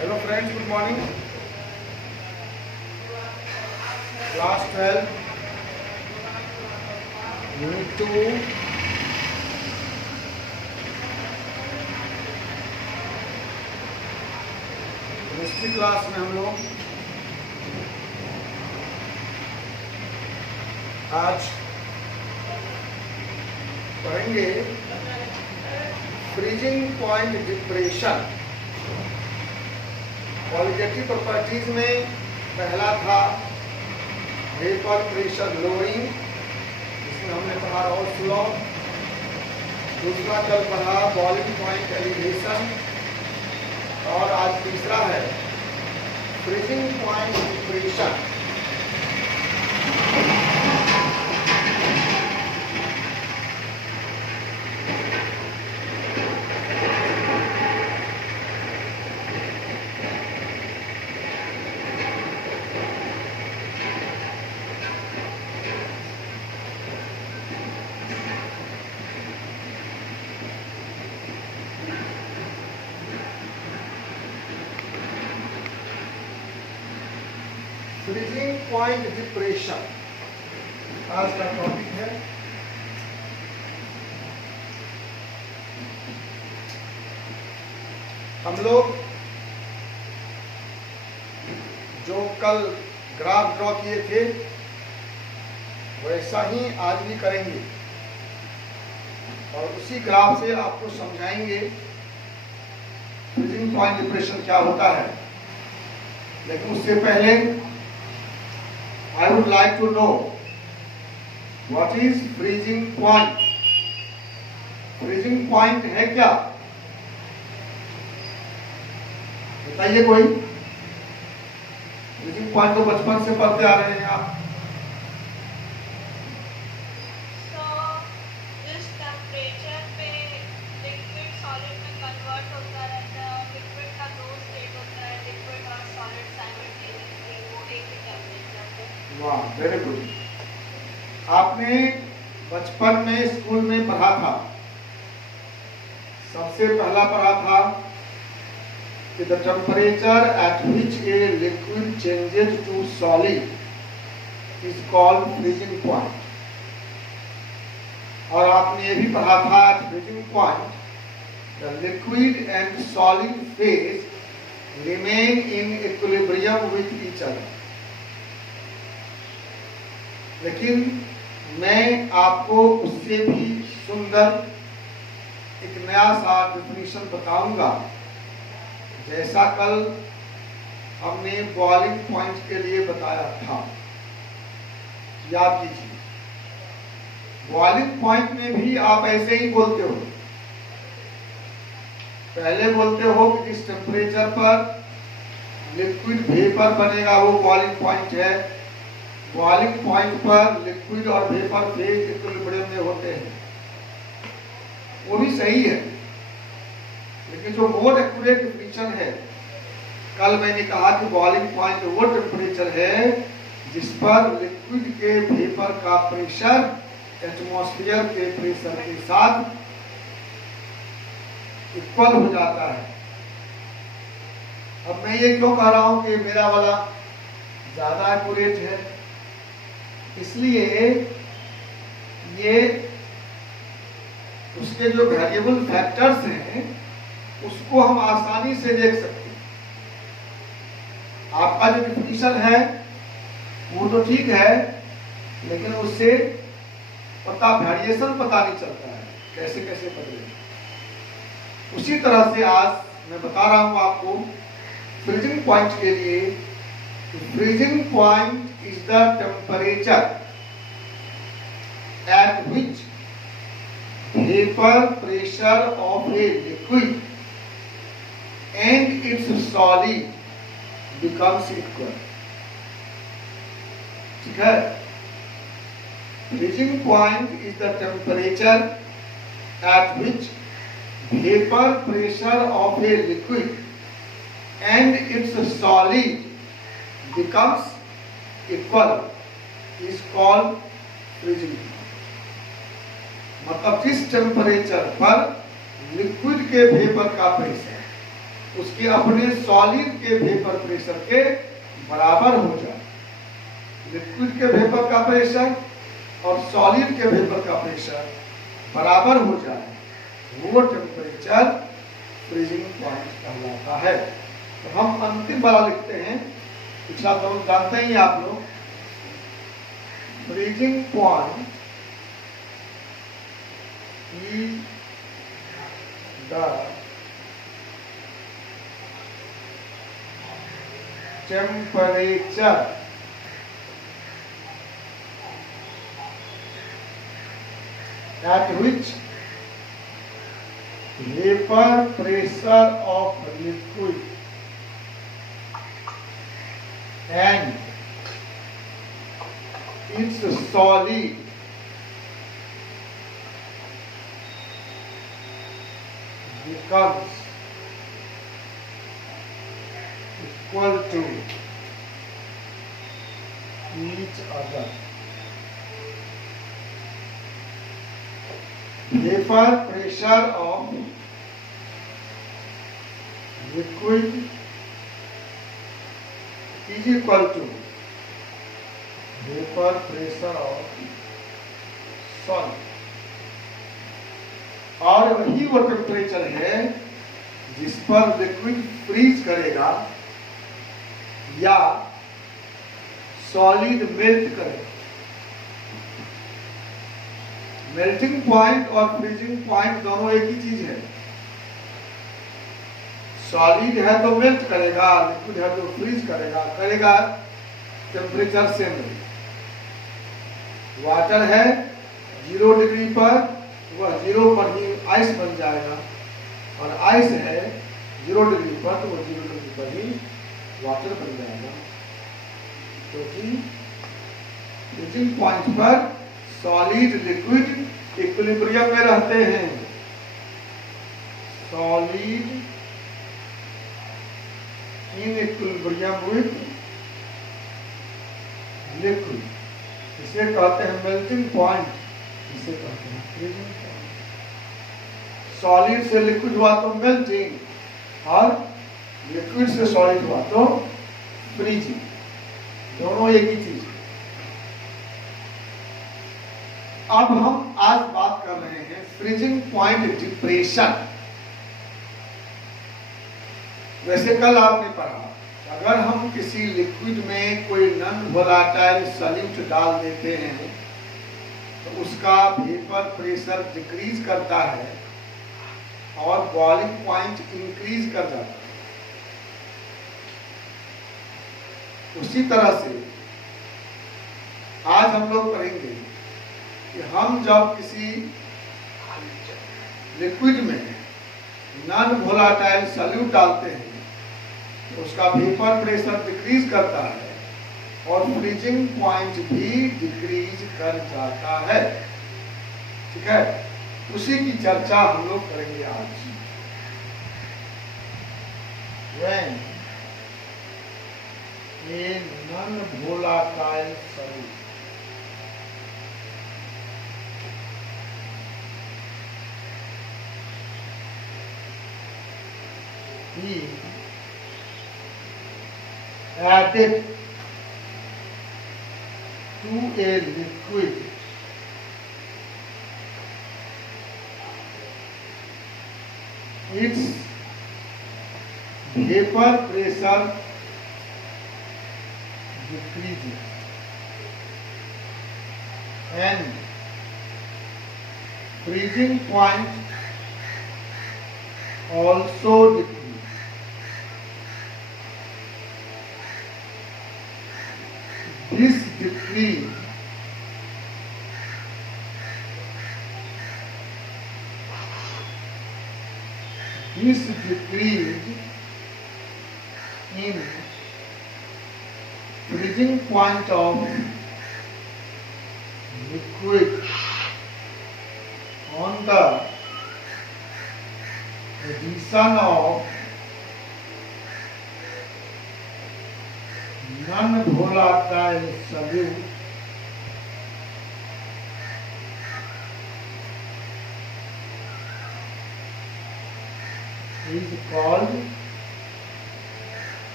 Hello friends, good morning. Class 12, Unit 2. History class में हम लोग आज पढ़ेंगे freezing point depression. Qualitative properties में पहला था वेपर प्रेशर लोइंग, जिसमें हमने पढ़ा रॉल्स लॉ। दूसरा कल पढ़ा बॉइलिंग पॉइंट एलिवेशन, और आज तीसरा है freezing point depression. Freezing point depression आज का टॉपिक है। हम लोग जो कल ग्राफ ड्रॉ किए थे वैसा ही आज भी करेंगे, और उसी ग्राफ से आपको समझाएंगे फ्रीजिंग पॉइंट डिप्रेशन क्या होता है। लेकिन उससे पहले I would like to know what is freezing point. Freezing point है क्या, बताइए कोई। फ्रीजिंग पॉइंट तो बचपन से पढ़ते आ रहे हैं आप। जिस टेम्परेचर पे लिक्विड सॉलिड में कन्वर्ट होता रहता है, और लिक्विड का दो स्टेट होता है, लिक्विड और सॉलिड साइमल्टेनियसली, वो एक ही टेम्परेचर पे। वाह, वेरी गुड। आपने बचपन में स्कूल में पढ़ा था, सबसे पहला पढ़ा था कि the temperature at which a liquid changes to solid is called freezing point. और आपने ये भी पढ़ा था eight freezing point the liquid and solid phase remain in equilibrium with each other. लेकिन मैं आपको उससे भी सुंदर एक नया सा डेफिनेशन बताऊंगा, जैसा कल हमने बॉइलिंग पॉइंट के लिए बताया था। याद कीजिए, बॉइलिंग पॉइंट में भी आप ऐसे ही बोलते हो। पहले बोलते हो कि जिस टेम्परेचर पर लिक्विड वेपर बनेगा वो बॉइलिंग पॉइंट है। बॉइलिंग पॉइंट पर लिक्विड और वेपर फेज इक्विलिब्रियम में होते हैं, वो भी सही है। लेकिन जो मोर एक्यूरेट डेफिनेशन है, कल मैंने कहा कि बॉइलिंग पॉइंट वो टेम्परेचर है जिस पर लिक्विड के वेपर का प्रेशर एटमॉस्फेयर के प्रेशर के साथ इक्वल हो जाता है। अब मैं ये क्यों कह रहा हूं कि मेरा वाला ज्यादा एक्यूरेट है, इसलिए ये उसके जो वेरिएबल फैक्टर्स हैं उसको हम आसानी से देख सकते हैं। आपका जो डिफिनीशन है वो तो ठीक है, लेकिन उससे वेरिएशन पता नहीं चलता है, कैसे कैसे बदले। उसी तरह से आज मैं बता रहा हूं आपको फ्रीजिंग पॉइंट के लिए। Freezing point is the temperature at which vapor pressure of a liquid and its solid becomes equal. ठीक है? Freezing point is the temperature at which vapor pressure of a liquid and its solid becomes equal is called freezing. मतलब जिस temperature पर liquid के vapour का pressure उसके अपने solid के वेपर प्रेशर के बराबर हो जाए। लिक्विड के वेपर का प्रेशर और सॉलिड के वेपर का प्रेशर बराबर हो जाए, वो टेम्परेचर फ्रीजिंग पॉइंट कहलाता है। तो हम अंतिम वाला लिखते हैं, पिछला तो जानते ही आप लोग। Freezing point is the temperature at which vapor pressure of liquid and its solid becomes equal to each other. Vapor pressure of liquid is equal to vapor pressure of solid. और वही वो टेम्परेचर है जिस पर liquid freeze करेगा या solid melt करेगा। Melting point और फ्रीजिंग पॉइंट दोनों एक ही चीज है। सॉलिड है तो मेल्ट करेगा, लिक्विड है तो फ्रीज करेगा टेम्परेचर सेम रहेगा। वाटर है 0 डिग्री पर, वह 0 पर ही आइस बन जाएगा, और आइस है 0 डिग्री पर तो वह 0 डिग्री पर ही वाटर बन जाएगा। क्योंकि फ्रीजिंग पॉइंट पर सॉलिड लिक्विड इक्विलिब्रियम में रहते हैं। Solid in equilibrium with liquid, इसे कहते हैं मेल्टिंग पॉइंट, इसे कहते हैं फ्रीजिंग पॉइंट। सॉलिड से लिक्विड हुआ तो मेल्टिंग, और लिक्विड से सॉलिड हुआ तो फ्रीजिंग, दोनों एक ही चीज है। अब हम आज बात कर रहे हैं फ्रीजिंग पॉइंट डिप्रेशन। वैसे कल आपने पढ़ा, अगर हम किसी लिक्विड में कोई नॉन वोलेटाइल सॉल्यूट डाल देते हैं तो उसका वेपर प्रेशर डिक्रीज करता है और बॉइलिंग पॉइंट इंक्रीज कर जाता है। उसी तरह से आज हम लोग पढ़ेंगे कि हम जब किसी लिक्विड में नॉन वोलेटाइल सॉल्यूट डालते हैं तो उसका वेपर प्रेशर डिक्रीज करता है और फ्रीजिंग पॉइंट भी डिक्रीज कर जाता है। ठीक है, उसी की चर्चा हम लोग करेंगे आज। When a non-volatile solute is added to a liquid, its vapor pressure decreases and freezing point also decreases. This decrease in freezing point of liquid on the addition of non-volatile solute is called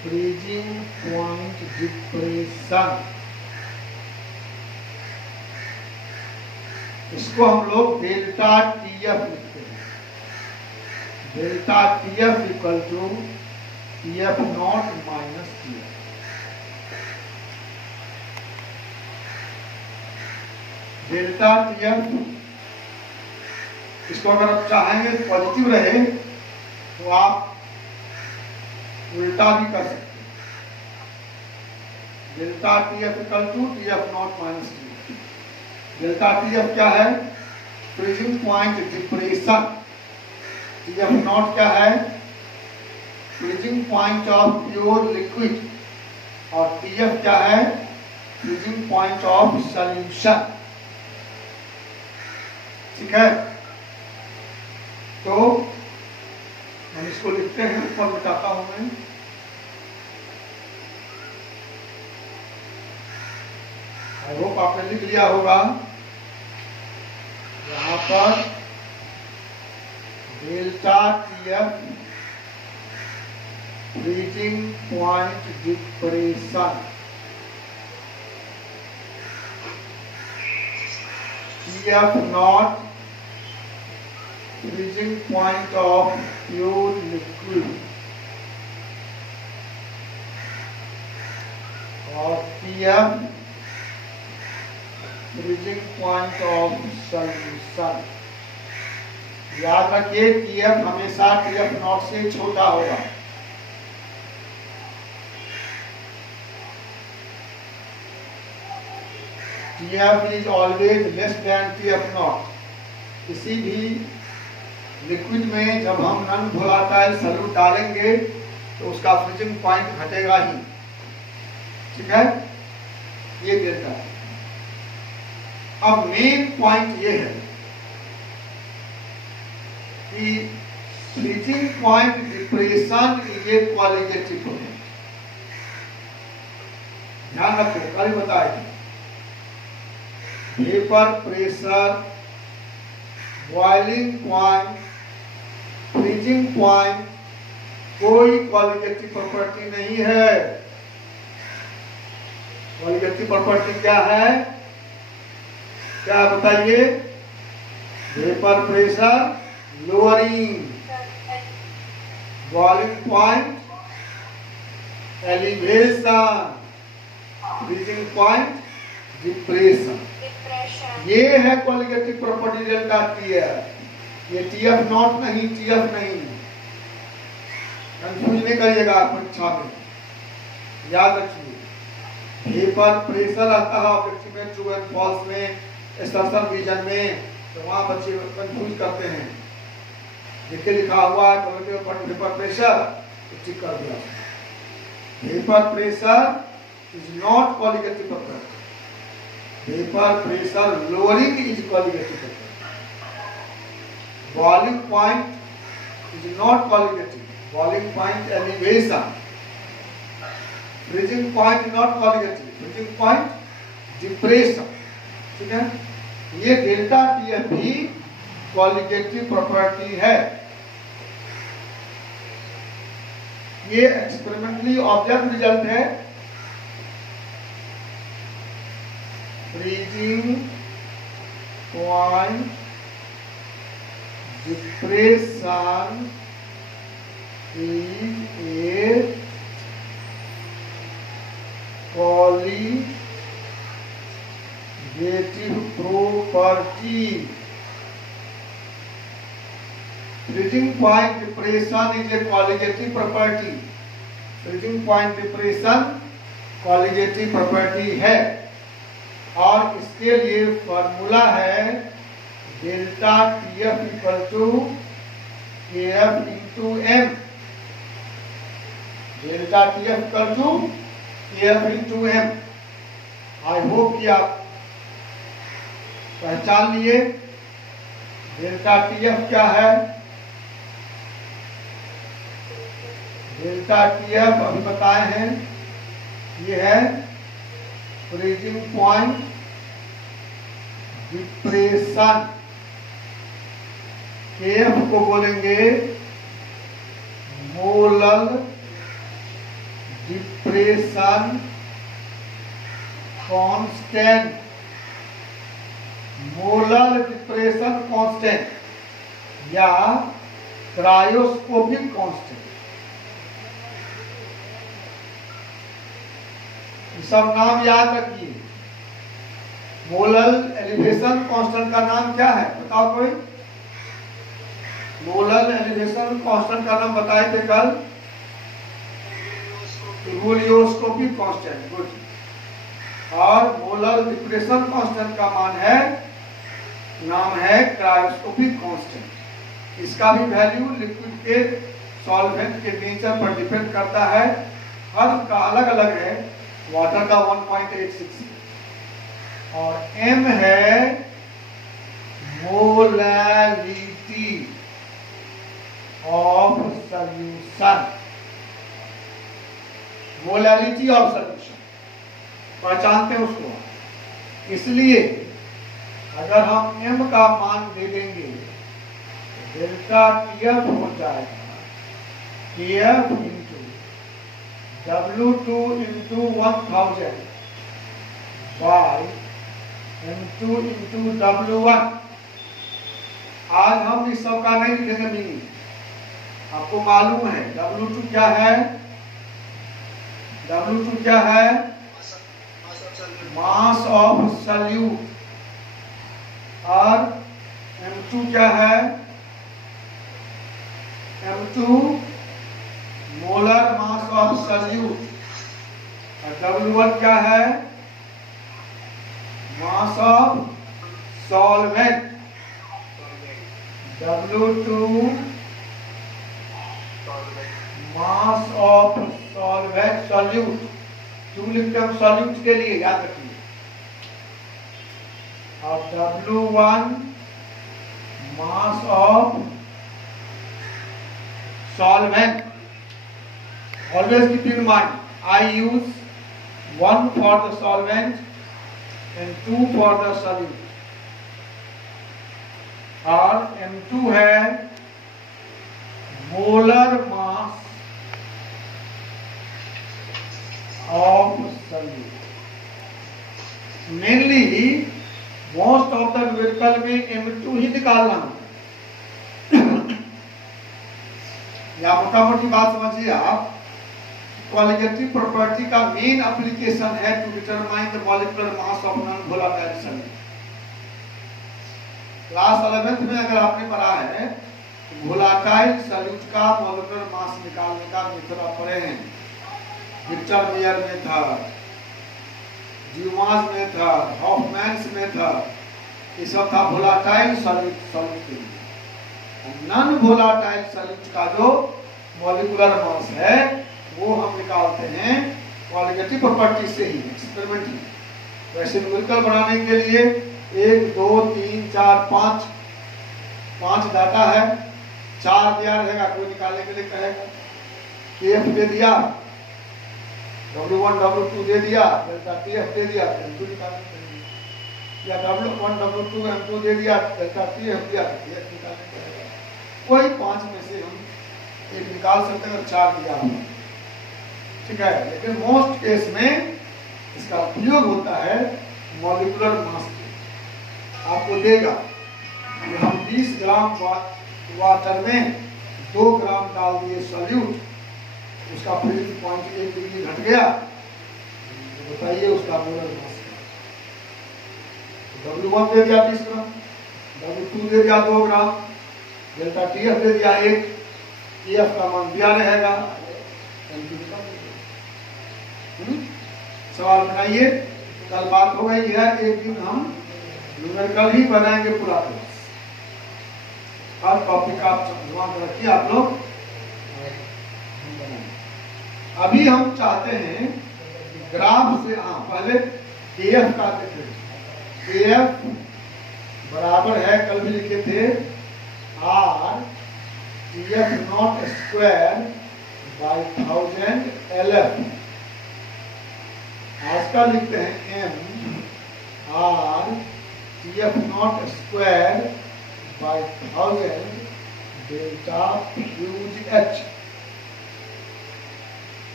freezing point depression, इसको हम लोग delta TF लिखते हैं। Delta TF equal to TF not minus TF. Delta TF, इसको अगर आप चाहेंगे positive रहे तो आप उल्टा भी कर सकते हैं। Delta TF equal to TF not minus TF. Delta TF क्या है? Freezing point depression. TF not क्या है? Freezing point of pure liquid. और टीएफ क्या है? Freezing point of solution. ठीक है, तो हम इसको लिखते हैं, ऊपर मिटाता हूं मैं। आई होप आपने लिख लिया होगा। यहाँ पर delta TF freezing point depression, TF not freezing point of pure liquid, और TF freezing point of solution. याद रखिए टीएफ हमेशा टीएफ नॉट से छोटा होगा। TF is always less than TF not. किसी भी लिक्विड में जब हम नॉन वोलेटाइल सॉल्यूट डालेंगे तो उसका फ्रीजिंग पॉइंट घटेगा ही। ठीक है, ये डेल्टा है। अब मेन पॉइंट ये है कि freezing point depression is a qualitative process. ध्यान रखो, कल बताए vapour pressure, boiling point, freezing point कोई क्वालिटेटिव प्रॉपर्टी नहीं है। क्वालिटेटिव प्रॉपर्टी क्या है? क्या बताइए? Vapour pressure lowering, boiling point elevation, freezing point depression. ये है क्वालिटेटिव प्रॉपर्टी डेल्टा टीएफ। ये टीएफ नॉट नहीं, टीएफ नहीं। कंफ्यूज नहीं करिएगा परीक्षा में, याद रखिए। वेपर प्रेशर आता है ऑब्जेक्टिव में, ट्रू एंड फॉल्स में, एसर्शन रीजन में, तो वहां बच्चे कंफ्यूज करते हैं। देखिए लिखा हुआ है वेपर प्रेशर, ठीक कर दिया। Vapour pressure is not qualitative property. Vapour pressure lowering is qualitative property. Boiling point is not qualitative. Boiling point elevation, freezing point not qualitative, freezing point depression. ठीक है, ये डेल्टा टीएफ भी qualitative property है। ये experimentally observe result है। Freezing point depression is a qualitative property. Freezing point depression is a qualitative property. Freezing point depression qualitative property है, और इसके लिए फॉर्मूला है delta TF equal to KF into M. Delta TF equal to KF into M. I hope कि आप पहचान लिए delta TF क्या है। डेल्टा टीएफ अभी बताए हैं, ये है फ्रीजिंग पॉइंट डिप्रेशन। केएफ को बोलेंगे molar depression constant, molar depression constant या क्रायोस्कोपिक कांस्टेंट, ये सब नाम याद रखिए। मोलर एलिवेशन कांस्टेंट का नाम क्या है, बताओ कोई। मोलर एलिवेशन कांस्टेंट का नाम बताए थे कल, वोलियोस्कोपिक कांस्टेंट, गुड। और मोलर डिप्रेशन कांस्टेंट का नाम है क्रायोस्कोपिक कांस्टेंट। इसका भी वैल्यू लिक्विड के सॉल्वेंट के नेचर पर डिपेंड करता है, हर का अलग अलग है। वाटर का 1.86 और m है molality of solution, molality of solution पहचानते हैं उसको। इसलिए अगर हम m का मान दे देंगे तो डेल्टा TF हो जाएगा TF into W2 into 1000 by M2 into W1। आज हम इस सब का नहीं लिखेंगे मीनिंग, आपको मालूम है W2 क्या है, W2 क्या है, मास ऑफ सॉल्यूट, और M2 क्या है, M2 molar mass of solute, और W1 क्या है, mass of solvent. W2 mass of solvent, solute, क्यों लिखते हैं सॉल्यूट के लिए, याद रखिए। और W1 mass of solvent. Always keep in mind, I use 1 for the solvent and 2 for the solute. और M2 है molar mass of solute. Mainly most of the numerical में M2 ही निकालना होता है। या मोटा मोटी बात समझिए आप, क्वालिटेटिव प्रॉपर्टी का मेन एप्लीकेशन है to determine the molecular mass of non volatile solute. Class 11th में अगर आपने पढ़ा है वोलेटाइल सॉल्यूट का मॉलिक्यूलर मास निकालने का मेथड आप पढ़े हैं, Victor Meyer method, Dumas method, हॉफमैन्स method, ये सब था वोलेटाइल सॉल्यूट के लिए। नॉन वोलेटाइल सॉल्यूट का जो मॉलिक्यूलर मास है वो हम निकालते हैं क्वालिटेटिव प्रॉपर्टी से ही, एक्सपेरिमेंटली। वैसे न्यूमेरिकल बनाने के लिए 1 2 3 4 5 डाटा है, 4 दिया रहेगा, कोई निकालने के लिए कहेगा, KF दे दिया, W1 W2 दे दिया, डेल्टा TF दे दिया, M2 निकालने के लिए, या W1 W2 M2 दे दिया, डेल्टा TF दिया, TF निकालने के लिए। कोई 5 में से हम एक निकाल सकते हैं, 4 दिया हुआ, ठीक है। लेकिन मोस्ट केस में इसका उपयोग होता है मॉलिक्यूलर मास के। आपको देगा कि हम 20 ग्राम वाटर में 2 ग्राम डाल दिए सॉल्यूट, उसका फ्रीजिंग पॉइंट 1 डिग्री घट गया, तो बताइए उसका मोलर मास क्या। W1 दे दिया 20 ग्राम, W2 दे दिया 2 ग्राम, डेल्टा TF दे दिया 1, TF का मान दिया रहेगा, सवाल बनाइए। कल बात हो गई है, एक दिन हम न्यूमेरिकल ही बनाएंगे पूरा क्लास। हर टॉपिक आप ध्यान रखिए आप लोग। अभी हम चाहते हैं ग्राफ से, पहले KF का देखें। KF बराबर है, कल भी लिखे थे, R TF not square by 1000 LF। आज का लिखते हैं M R TF not square by 1000 delta fuse H।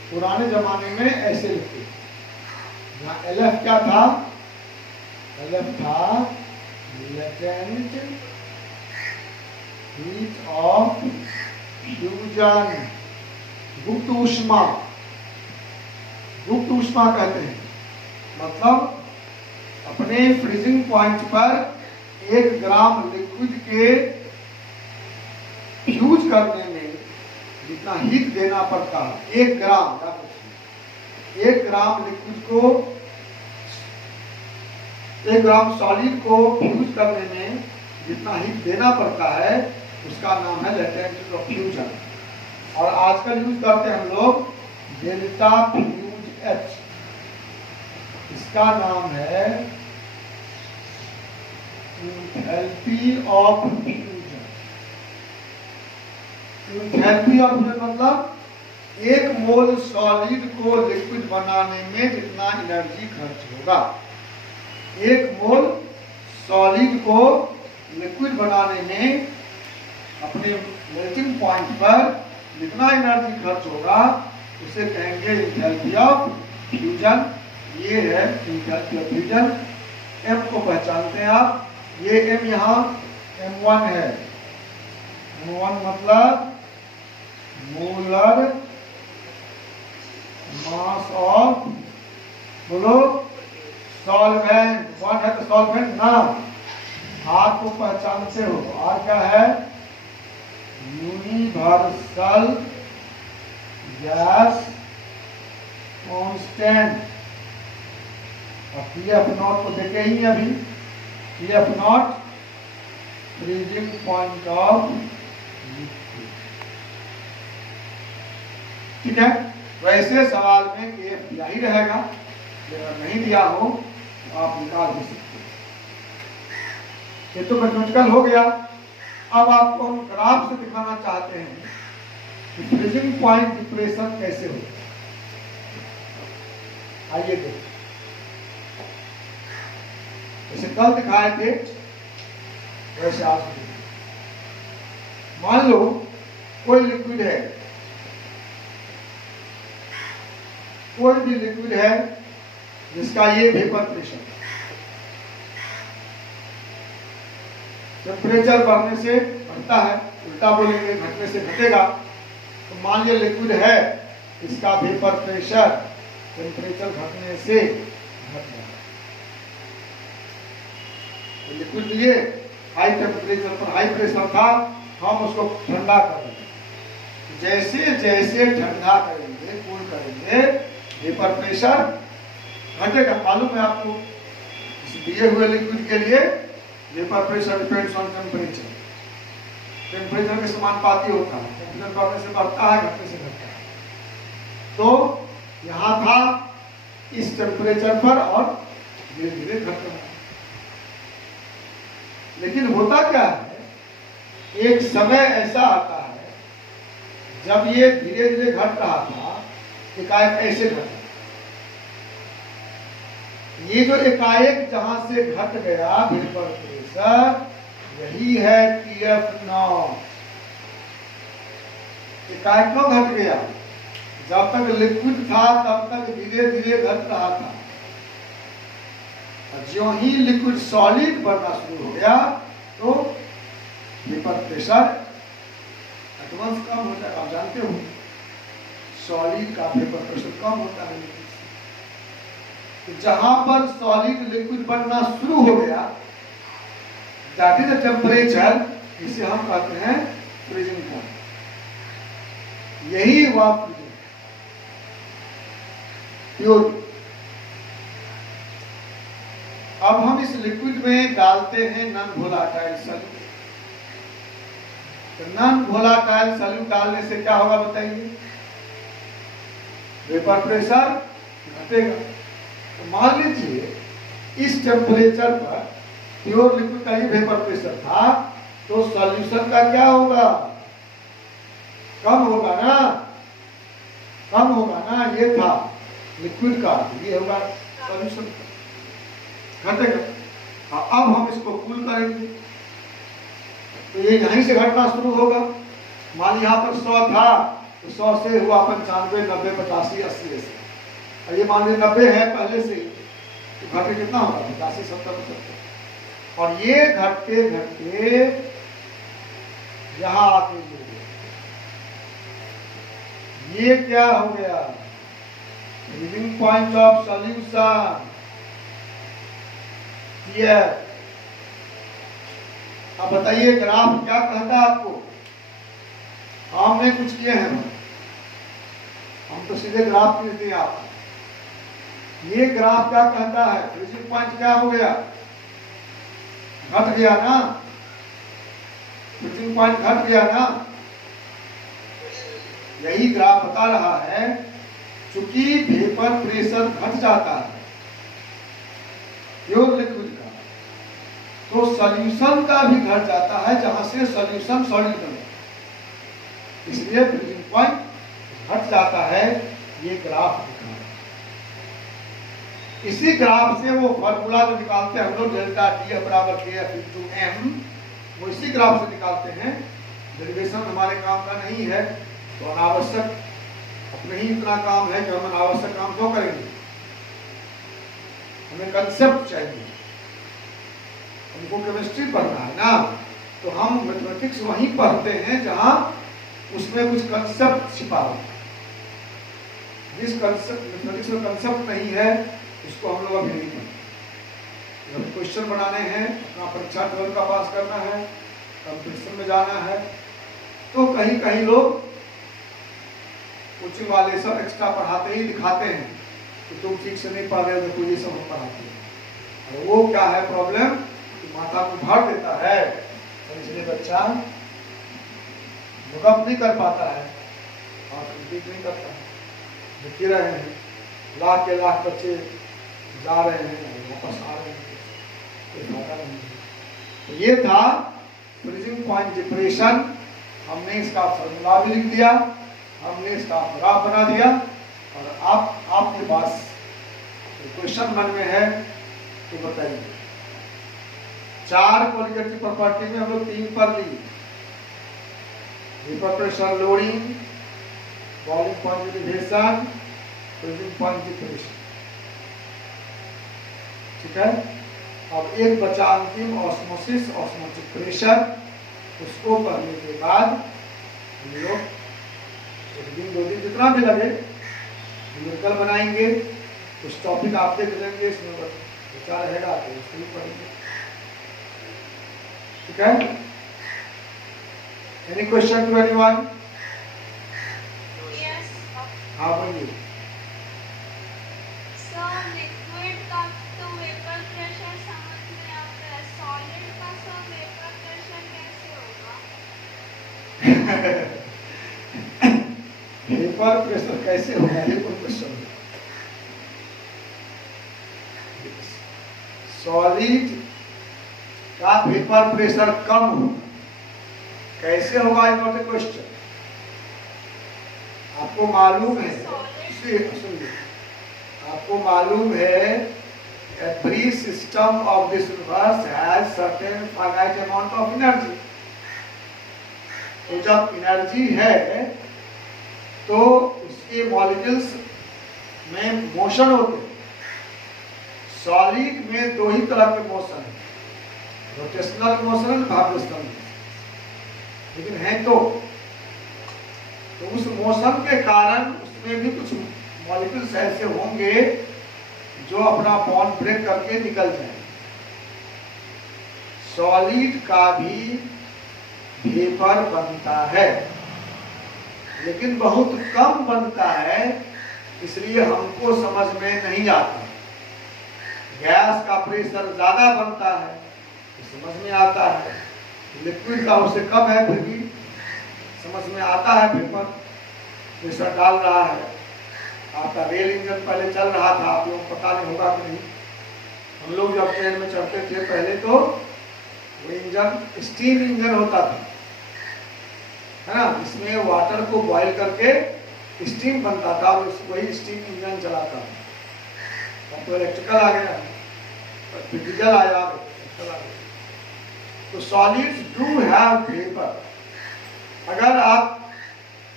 पुराने जमाने में ऐसे लिखते थे। यहाँ LF क्या था? LF था लेटेंट हीट ऑफ फ्यूजन, गुप्त ऊष्मा, गुप्त ऊष्मा कहते हैं। मतलब अपने फ्रीजिंग पॉइंट पर 1 ग्राम लिक्विड के फ्यूज करने में जितना हीट देना पड़ता है, 1 ग्राम, 1 ग्राम लिक्विड को, 1 ग्राम सॉलिड को फ्यूज करने में जितना हीट देना पड़ता है उसका नाम है लेटेंट हीट ऑफ फ्यूजन। और आजकल यूज करते हैं हम लोग डेल्टा फ्यूज H, इसका नाम है enthalpy of fusion. Enthalpy of fusion मतलब 1 मोल सॉलिड को लिक्विड बनाने में जितना एनर्जी खर्च होगा, 1 मोल सॉलिड को लिक्विड बनाने में अपने मेल्टिंग पॉइंट पर जितना एनर्जी खर्च होगा उसे कहेंगे एंथैल्पी ऑफ फ्यूजन। ये है एंथैल्पी ऑफ फ्यूजन। M को पहचानते हैं आप, ये M यहाँ M1 है। M1 मतलब मोलर मास ऑफ, बोलो, सॉल्वेंट। 1 है तो सॉल्वेंट ना। R को पहचानते हो, R क्या है? Universal gas constant. और PF0 को देखे ही अभी, PF0 freezing point of liquid. ठीक है, वैसे सवाल में KF दिया ही रहेगा, अगर नहीं दिया हो तो आप निकाल भी सकते हैं। ये तो मैथमेटिकल हो गया। अब आपको हम ग्राफ से दिखाना चाहते हैं कि फ्रीजिंग पॉइंट डिप्रेशन कैसे हो। आइए देखिए, जैसे कल दिखाए थे वैसे आज भी। मान लो कोई लिक्विड है, कोई भी लिक्विड है जिसका ये वेपर प्रेशर, टेम्परेचर बढ़ने से बढ़ता है, उल्टा बोलेंगे घटने से घटेगा। तो मान लिया लिक्विड है, इसका वेपर प्रेशर टेम्परेचर घटने से घट गया। लिक्विड लिए हाई टेम्परेचर पर हाई प्रेशर था, हम उसको ठंडा कर देंगे। जैसे जैसे ठंडा करेंगे, कूल करेंगे, वेपर प्रेशर घटेगा। मालूम है आपको, इस दिए हुए लिक्विड के लिए vapour pressure depends on temperature, temperature के समानुपाती होता है। टेम्परेचर बढ़ने से बढ़ता है, घटने से घटता है। तो यहाँ था इस टेम्परेचर पर और धीरे धीरे घट रहा है। लेकिन होता क्या है, एक समय ऐसा आता है जब ये धीरे धीरे घट रहा था, एकाएक ऐसे घटा। ये जो एकाएक जहां से घट गया वेपर प्रेशर, यही है TF0। एकाएक क्यों घट गया? जब तक लिक्विड था तब तक धीरे धीरे घट रहा था। जो ही लिक्विड सॉलिड बनना शुरू हो गया तो वेपर प्रेशर एडवांस कम होता है। आप जानते हो सॉलिड का वेपर प्रेशर कम होता है। तो जहां पर सॉलिड लिक्विड बनना शुरू हो गया, दैट इज द टेम्परेचर, इसे हम कहते हैं फ्रीजिंग पॉइंट। यही हुआ फ्रीजिंग प्योर। अब हम इस लिक्विड में डालते हैं नॉन वोलाटाइल सॉल्यूट। तो नॉन वोलाटाइल सॉल्यूट डालने से क्या होगा बताइए? वेपर प्रेशर घटेगा। तो मान लीजिए इस टेम्परेचर पर प्योर लिक्विड का ही वेपर प्रेशर था, तो सॉल्यूशन का क्या होगा? कम होगा ना, कम होगा ना। ये था लिक्विड का, ये होगा सॉल्यूशन घटेगा। अब हम इसको कूल करेंगे तो ये यहीं से घटना शुरू होगा। मान यहाँ पर 100 था, तो 100 से हुआ 95, 90, 85, 80 ऐसे। और ये मान लीजिए 90 है पहले से, तो घट के कितना होगा 85, 70, 75। और ये घटते घटते यहाँ आके गिर गया। ये क्या हो गया, फ्रीजिंग पॉइंट ऑफ सॉल्यूशन। अब बताइए ग्राफ क्या कहता है आपको? हमने कुछ किए हैं, हम तो सीधे ग्राफ लिख दिए आप। ये ग्राफ क्या कहता है, फ्रीजिंग पॉइंट क्या हो गया, घट गया ना, फ्रीजिंग पॉइंट घट गया ना। यही ग्राफ बता रहा है, चूंकि वेपर प्रेशर घट जाता है प्योर लिक्विड का, तो सॉल्यूशन का भी घट जाता है, जहां से सॉल्यूशन सॉलिड बने, इसलिए फ्रीजिंग पॉइंट घट जाता है। ये ग्राफ दिखा है। इसी ग्राफ से वो फॉर्मूला जो निकालते हैं हम लोग, डेल्टा टी बराबर के एफ इंटू एम, वो इसी ग्राफ से निकालते हैं। डेरिवेशन हमारे काम का नहीं है, तो अनावश्यक अपने ही इतना काम है कि हम अनावश्यक काम क्यों करेंगे। हमें कंसेप्ट चाहिए, हमको केमिस्ट्री पढ़ना है ना, तो हम मैथमेटिक्स वहीं पढ़ते हैं जहां उसमें कुछ कंसेप्ट छिपा हो। जिस कंसेप्ट मैथमेटिक्स में कंसेप्ट नहीं है उसको हम लोग अभी नहीं पढ़ते। जब क्वेश्चन बनाने हैं, अपना परीक्षा 12 का पास करना है, कंपटीशन में जाना है, तो कहीं कहीं लोग कोचिंग वाले सब एक्स्ट्रा पढ़ाते ही दिखाते हैं कि तुम ठीक से नहीं पढ़ रहे हो, देखो ये सब हम पढ़ाते हैं। और वो क्या है प्रॉब्लम कि माथा को भर देता है, और इसलिए बच्चा मुकम्मल नहीं कर पाता है और कंप्लीट नहीं करता है। देखिए रहे हैं, लाख के लाख बच्चे जा रहे हैं, वापस आ रहे हैं, कोई फायदा नहीं है। तो ये था फ्रीजिंग पॉइंट डिप्रेशन। हमने इसका फॉर्मूला भी लिख दिया, हमने इसका ग्राफ बना दिया, और आपके पास क्वेश्चन मन में है तो बताइए। 4 क्वालिटेटिव प्रॉपर्टी में हम लोग 3 पर ली, vapour pressure loading, boiling point elevation, freezing point depression. ठीक है। अब एक बचा अंतिम ऑस्मोसिस, ऑस्मोटिक प्रेशर। उसको करने के बाद हम लोग 1 दिन 2 दिन जितना भी लगे न्यूमेरिकल बनाएंगे। कुछ टॉपिक आप देख लेंगे, इसमें बचा रहेगा तो उसको भी पढ़ेंगे। ठीक है। Any question to anyone? Yes. हाँ बोलिए। So liquid का तो वेपर प्रेशर समझ में आता है, सॉलिड का तो वेपर प्रेशर कैसे होगा? वेपर प्रेशर कैसे होगा, ये कोई क्वेश्चन है। सॉलिड का वेपर प्रेशर कम होगा, कैसे होगा, ये क्वेश्चन। आपको मालूम है, सुनिए, आपको मालूम है every system of this universe has certain finite amount of energy। तो जब एनर्जी है तो उसके मॉलिक्यूल्स में मोशन होते हैं। सॉलिड में 2 ही तरह के मोशन है, रोटेशनल मोशन, वाइब्रेशनल मोशन, लेकिन है तो उस मोशन के कारण उसमें भी कुछ मॉलिक्यूल्स ऐसे होंगे जो अपना बॉन्ड ब्रेक करके निकल जाए। सॉलिड का भी वेपर बनता है, लेकिन बहुत कम बनता है, इसलिए हमको समझ में नहीं आता। गैस का प्रेशर ज्यादा बनता है तो समझ में आता है, लिक्विड का उससे कम है फिर भी समझ में आता है। वेपर प्रेशर डाल रहा है। आपका रेल इंजन पहले चल रहा था, आप लोग पता नहीं होगा कि नहीं। हम लोग जब ट्रेन में चढ़ते थे पहले तो वो इंजन स्टीम इंजन होता था, है ना। इसमें वाटर को बॉईल करके स्टीम बनता था और वही स्टीम इंजन चलाता था। अब तो इलेक्ट्रिकल आ गया, फिर डीजल आया, इलेक्ट्रिकल आ गया। तो सॉलिड्स डू हैव वेपर। अगर आप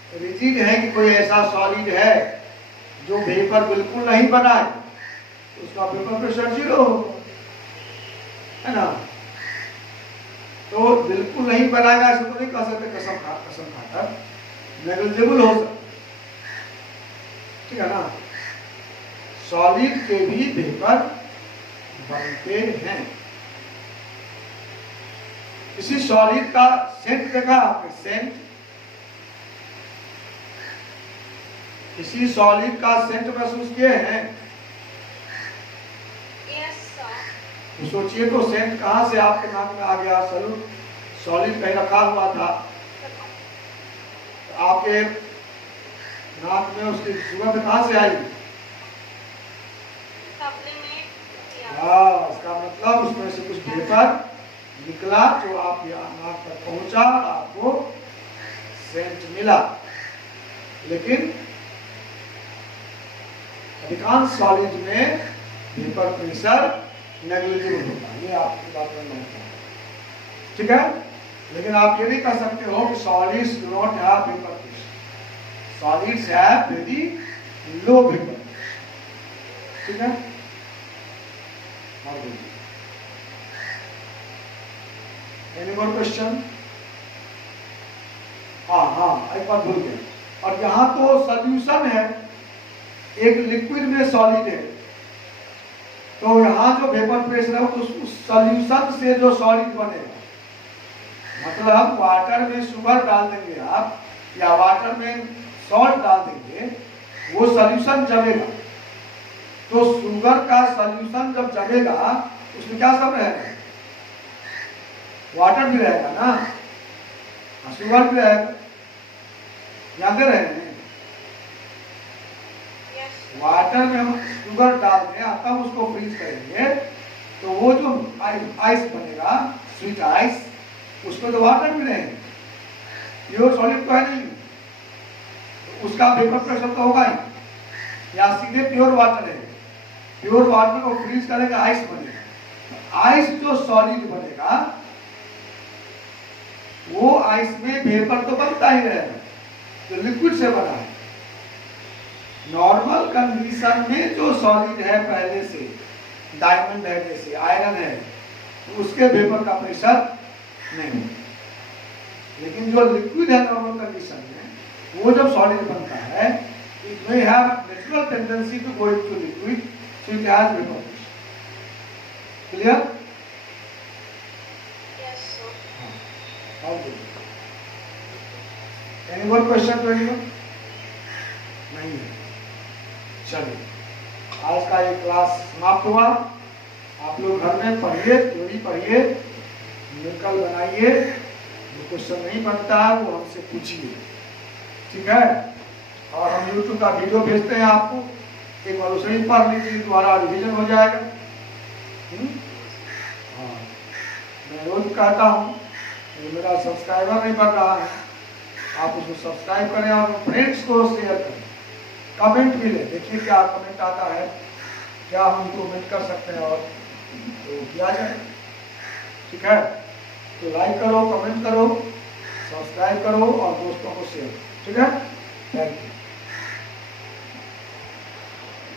रिजिड है कि कोई ऐसा सॉलिड है जो वेपर बिल्कुल नहीं बनाए, तो उसका वेपर प्रेशर 0 होगा, है ना। तो बिल्कुल नहीं बनाएगा ऐसा तो नहीं कह सकते, कसम खाकर नेग्लिजिबल हो सकता, ठीक है ना। सॉलिड के भी वेपर बनते हैं। किसी सॉलिड का सेंट देखा आपने, सेंट, किसी सॉलिड का सेंट महसूस किए हैं? Yes sir. तो सोचिए तो सेंट कहां से आपके नाक में आ गया? सॉलिड कहीं रखा हुआ था, तो आपके नाक में उसकी सुगंध कहां से आई? इसका मतलब उसमें से कुछ वेपर निकला जो आपके नाक तक पहुंचा, आपको सेंट मिला। लेकिन अधिकांश सॉलिड में वेपर प्रेशर नेग्लिजिबल होता है, ये आपकी बात में होता है, ठीक है। लेकिन आप ये नहीं कह सकते हो कि solids do not have vapour pressure, solids have very low vapour, ठीक है। Any more question? हाँ, एक बात भूल गए। और यहाँ तो सॉल्यूशन है, एक लिक्विड में सॉलिड है, तो यहाँ जो वेपर प्रेशर है तो उस सॉल्यूशन से जो सॉलिड बनेगा, मतलब वाटर में शुगर डाल देंगे आप या वाटर में सॉल्ट डाल देंगे, वो सॉल्यूशन जमेगा। तो शुगर का सॉल्यूशन जब जमेगा उसमें क्या सब रहेगा? वाटर भी रहेगा ना, शुगर भी रहेगा, याद रहे हैं। वाटर में हम शुगर डाल दें, तब उसको फ्रीज करेंगे, तो वो जो आइस बनेगा, स्वीट आइस, उसमें तो वाटर भी रहेगा, प्योर सॉलिड तो है नहीं, तो उसका वेपर प्रेशर तो होगा ही, या सीधे प्योर वाटर है, प्योर वाटर को फ्रीज करेंगे, आइस बनेगा। आइस जो सॉलिड बनेगा, वो आइस में वेपर तो बनता ही रहेगा, जो लिक्विड से बना है। नॉर्मल कंडीशन में जो सॉलिड है पहले से, डायमंड है जैसे, आयरन है, तो उसके वेपर का प्रेशर नहीं होता। लेकिन जो लिक्विड है नॉर्मल कंडीशन में, वो जब सॉलिड बनता है, it may have natural tendency to go into liquid, so it has vapour pressure. Clear? Yes sir. Okay, any more question to anyone? नहीं है। चलिए, आज का ये क्लास समाप्त हुआ। आप लोग घर में पढ़िए, थ्योरी पढ़िए, न्यूमेरिकल बनाइए, जो क्वेश्चन नहीं बनता है वो हमसे पूछिए, ठीक है। और हम YouTube का वीडियो भेजते हैं आपको, एक बार उसे ही पढ़ लीजिए, दोबारा रिवीजन हो जाएगा। हाँ, मैं रोज कहता हूँ, मेरा सब्सक्राइबर नहीं बढ़ रहा है, आप उसको सब्सक्राइब करें और फ्रेंड्स को शेयर करें, कमेंट भी ले, देखिए क्या कमेंट आता है, क्या हम इम्प्रूवमेंट कर सकते हैं, और तो किया जाए, ठीक है। तो लाइक करो, कमेंट करो, सब्सक्राइब करो और दोस्तों को शेयर, ठीक है। Thank you.